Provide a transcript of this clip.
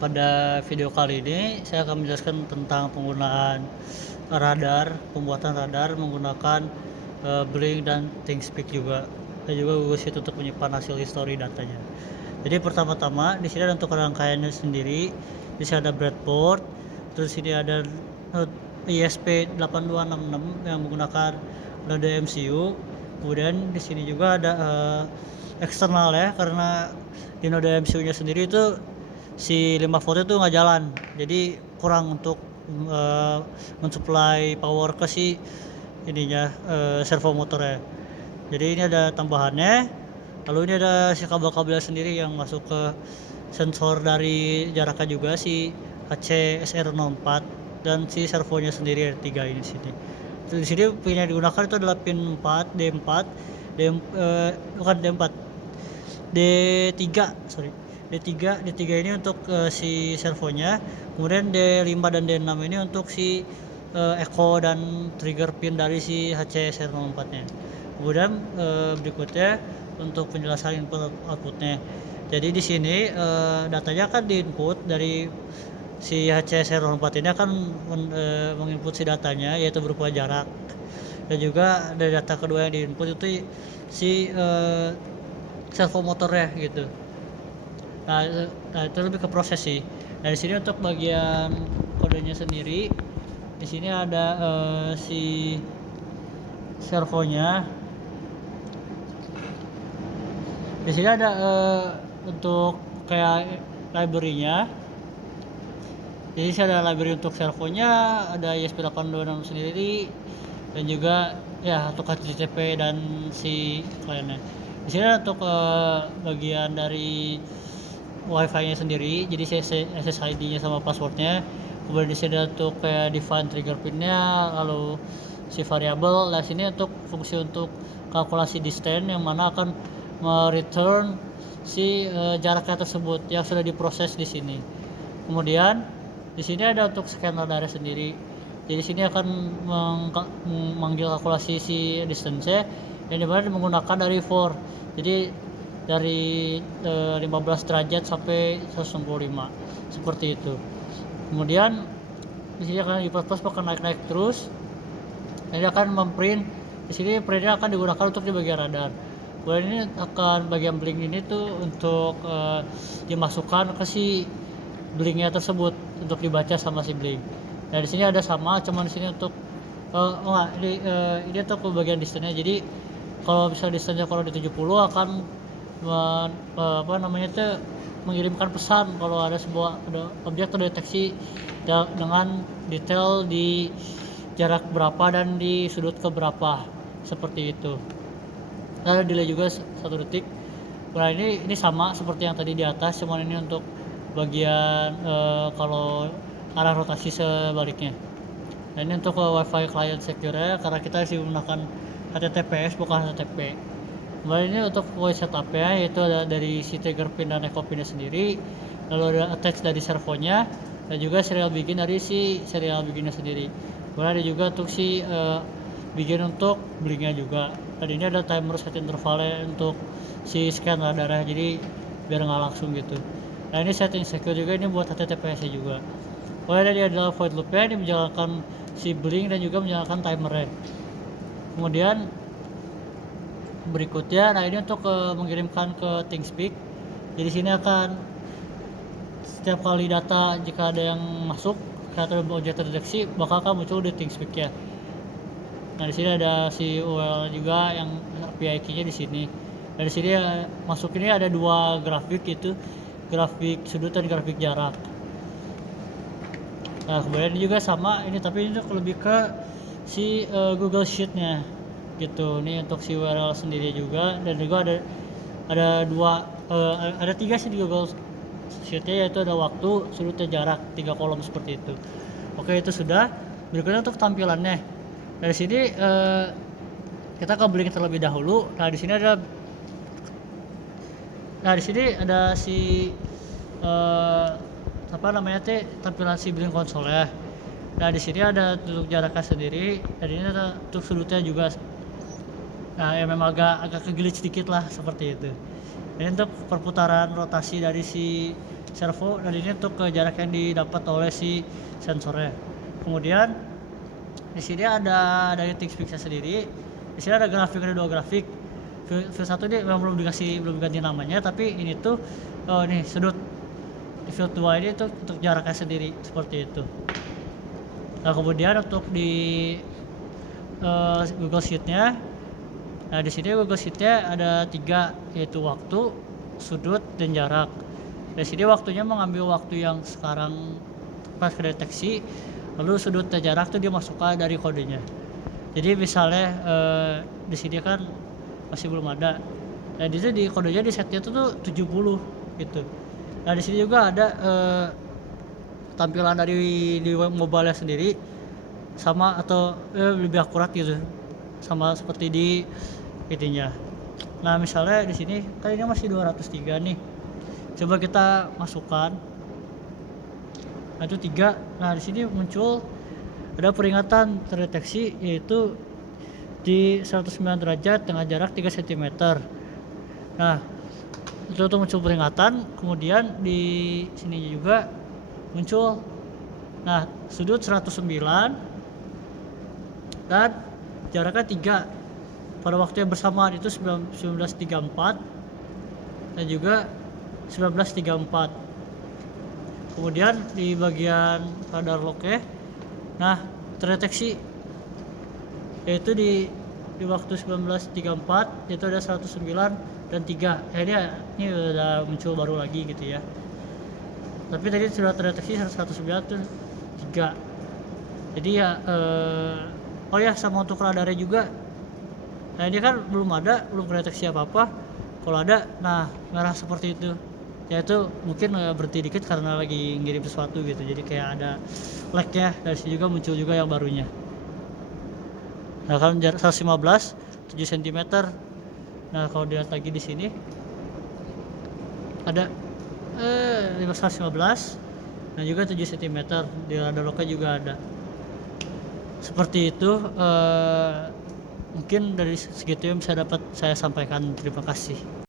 Pada video kali ini saya akan menjelaskan tentang penggunaan radar, pembuatan radar menggunakan, Blink dan ThingSpeak juga, dan juga Google Sheet untuk menyimpan hasil histori datanya. Jadi pertama-tama di sini ada untuk rangkaiannya sendiri, di sini ada breadboard, terus ini ada, ISP8266 yang menggunakan node MCU, kemudian di sini juga ada, eksternal ya, karena di node MCU-nya sendiri itu si 5 volt itu nggak jalan, jadi kurang untuk, mensuplai power ke si ininya, servo motornya. Jadi ini ada tambahannya, lalu ini ada si kabel-kabelnya sendiri yang masuk ke sensor dari jaraknya juga si HC-SR04 dan si servonya sendiri ada 3 ini di sini. Terus di sini pin yang digunakan itu adalah pin 4, D4, bukan D4, D3, sorry. D3 ini untuk, si servonya, kemudian D5 dan D6 ini untuk si, echo dan trigger pin dari si HC-SR04-nya. Kemudian, berikutnya untuk penjelasan input output-nya. Jadi di sini, datanya kan di-input dari si HC-SR04 ini akan menginput si datanya, yaitu berupa jarak, dan juga dari data kedua yang di-input itu si, servo motornya gitu. Nah, itu lebih ke proses sih. Nah, di sini untuk bagian kodenya sendiri, di sini ada, si servonya. Di sini ada, untuk kayak library-nya. Jadi sini ada library untuk servonya, ada ESP8266 sendiri, dan juga ya untuk HTTP dan si kliennya. Di sini ada untuk, bagian dari WiFi-nya sendiri, jadi SSID-nya sama password-nya. Kemudian di sini ada untuk kayak define trigger pin-nya, lalu si variabel. Nah, sini untuk fungsi untuk kalkulasi distance yang mana akan return si, jaraknya tersebut yang sudah diproses di sini. Kemudian di sini ada untuk scan radarnya sendiri. Jadi sini akan memanggil kalkulasi si distance-nya yang dimana menggunakan dari for. Jadi dari 15 derajat sampai 165 seperti itu. Kemudian di sini akan di-plus akan naik-naik terus. Ini akan memprint. Di sini printnya akan digunakan untuk di bagian radar. Kemudian ini akan bagian blink ini tuh untuk dimasukkan ke si blinknya tersebut untuk dibaca sama si blink. Nah, di sini ada sama, cuman di sini untuk ini untuk bagian distance-nya. Jadi kalau misalnya distance-nya kalau di 70 akan mengirimkan pesan kalau ada objek terdeteksi dengan detail di jarak berapa dan di sudut ke berapa, seperti itu. Ada delay juga 1 detik. Nah, ini sama seperti yang tadi di atas, cuman ini untuk bagian kalau arah rotasi sebaliknya. Dan ini untuk WiFi client secure-nya karena kita masih menggunakan HTTPS bukan HTTP. Kemudian ini untuk voice setup-nya, yaitu ada dari si trigger pin dan echo pin-nya sendiri, lalu ada attach dari servonya, dan juga serial begin dari si serial begin-nya sendiri. Kemudian ada juga untuk si begin untuk blink-nya juga. Dan ini ada timer set intervalnya untuk si scan radarnya, jadi biar nggak langsung gitu. Nah, ini setting secure juga, ini buat HTTPS juga. Kemudian ada adalah void loop-nya, ini menjalankan si blink dan juga menjalankan timernya. Kemudian berikutnya, nah ini untuk mengirimkan ke ThingSpeak. Jadi sini akan setiap kali data jika ada yang masuk atau objek terdeteksi bakal muncul di ThingSpeak ya. Nah, di sini ada si URL juga yang API key-nya di sini. Dan di sini masuk ini ada 2 grafik, itu grafik sudut dan grafik jarak. Nah, kemudian ini juga sama ini, tapi ini lebih ke si Google Sheet-nya gitu. Ini untuk si URL sendiri juga, dan juga ada 3 sih di Google Sheet-nya, yaitu ada waktu, sudutnya, jarak, 3 kolom seperti itu. Oke, itu sudah. Berikutnya untuk tampilannya. Dari sini kita ke blink terlebih dahulu. Nah, di sini ada si tampilan si blink konsol ya. Nah, di sini ada untuk jaraknya sendiri, dan ini ada untuk sudutnya juga. Nah, ya memang agak ke-glitch sedikit lah seperti itu. Ini untuk perputaran rotasi dari si servo, dan ini untuk jarak yang didapat oleh si sensornya. Kemudian di sini ada dari Teamspeak sendiri. Di sini ada grafik, ada 2 grafik. View 1 ini memang belum diganti namanya, tapi ini tuh nih sudut. Di view 2 ini tuh untuk jaraknya sendiri seperti itu. Nah, kemudian untuk di Google Sheet-nya, nah di sini Google Sheet-nya ada 3, yaitu waktu, sudut, dan jarak. Di sini waktunya mengambil waktu yang sekarang pas kedeteksi, lalu sudut dan jarak tuh dia masukkan dari kodenya. Jadi misalnya di sini kan masih belum ada, nah di kodenya di setnya tuh 70 gitu. Nah di sini juga ada tampilan dari di mobile sendiri sama atau lebih akurat gitu, sama seperti di itunya. Nah misalnya di sini kan ini masih 203 nih, coba kita masukkan, nah itu 3. Nah di sini muncul ada peringatan terdeteksi, yaitu di 109 derajat dengan jarak 3 cm. Nah itu tuh muncul peringatan, kemudian di sini juga muncul, nah sudut 109 dan jaraknya 3 pada waktu yang bersamaan, itu 1934 dan juga 1934. Kemudian di bagian radar locknya, nah terdeteksi yaitu di waktu 1934 itu ada 109 dan 3. Ini udah muncul baru lagi gitu ya. Tapi tadi sudah terdeteksi 109 tuh 3. Jadi ya oh ya, sama untuk radarnya juga. Nah ini kan belum terdeteksi apa-apa. Kalau ada, nah merah seperti itu. Yaitu mungkin berhenti dikit karena lagi ngirim sesuatu gitu. Jadi kayak ada lag-nya. Dari sini juga muncul juga yang barunya. Nah kalau jarak 115 7 cm. Nah kalau dilihat lagi di sini ada 115 dan juga 7 cm di radar locknya juga ada. Seperti itu, mungkin dari segitu yang bisa dapat saya sampaikan. Terima kasih.